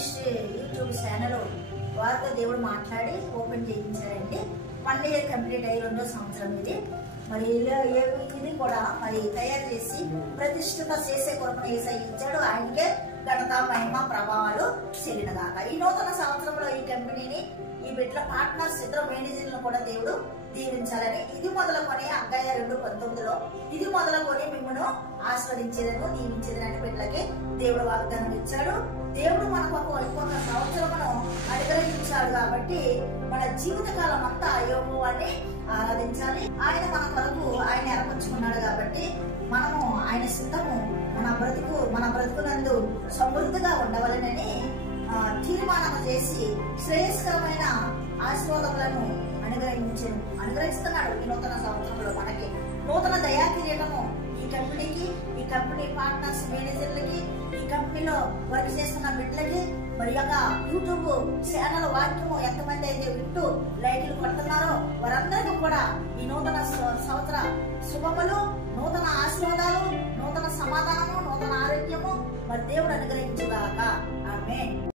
Ministry YouTube channel వారితో దేవుడు మాట్లాడి ఓపెన్ చేయించారండి. 1 year కంప్లీట్ అయ్యి 2వ సంవత్సరం ఇది. మరి ఇది కూడా మరి తయారు చేసి ప్రతిష్ఠిత చేసే కొరకు యేసయ్య ఇచ్చాడు. ఆయనకే ఘనత మహిమ ప్రభావాలు చెల్లినగాక. ఈ నూతన సంవత్సరంలో ఈ కంపెనీని ఈ బిడ్డల పార్ట్నర్స్ ఇద్దరు మేనేజర్లను కూడా దేవుడు దీవించాలని, ఇది మొదలుకొని అగ్గయ్య 2:19లో ఇది మొదలుకొని మిమ్మల్ని ఆస్వాదించేదను దీవించేదని బిడ్డలకి దేవుడు వాగ్దానం ఇచ్చాడు. దేవుడు మనకు ఇంకొక సంవత్సరమును అనుగ్రహించాడు కాబట్టి మన జీవితకాలం అంతా యెహోవాని ఆరాధించాలి. ఆయన మన కొరకు ఆయన ఏర్పరచుకున్నాడు కాబట్టి మనము ఆయన సిద్ధము మన బ్రతుకునందు సమృద్ధిగా ఉండవలనని తీర్మానం చేసి శ్రేయస్కరమైన ఆశీర్వాదములను అనుగ్రహిస్తున్నాడు. ఈ నూతన సంవత్సరంలో మనకి నూతన దయా కిరీటము ఈ కంపెనీకి, ఈ కంపెనీ పార్ట్నర్స్ మేనేజర్లకి, ఈ కంపెనీలో వర్క్ చేస్తున్న బిడ్డలకి, మరి యొక్క యూట్యూబ్ ఛానల్ వాక్యము ఎంతమంది అయితే వింటూ లైక్లు కొడుతున్నారో వారందరికీ కూడా ఈ నూతన సంవత్సర శుభములు, నూతన ఆశీర్వాదాలు, నూతన సమాధానము, నూతన ఆరోగ్యము మరి దేవుడు అనుగ్రహించుగాక. ఆమేన్.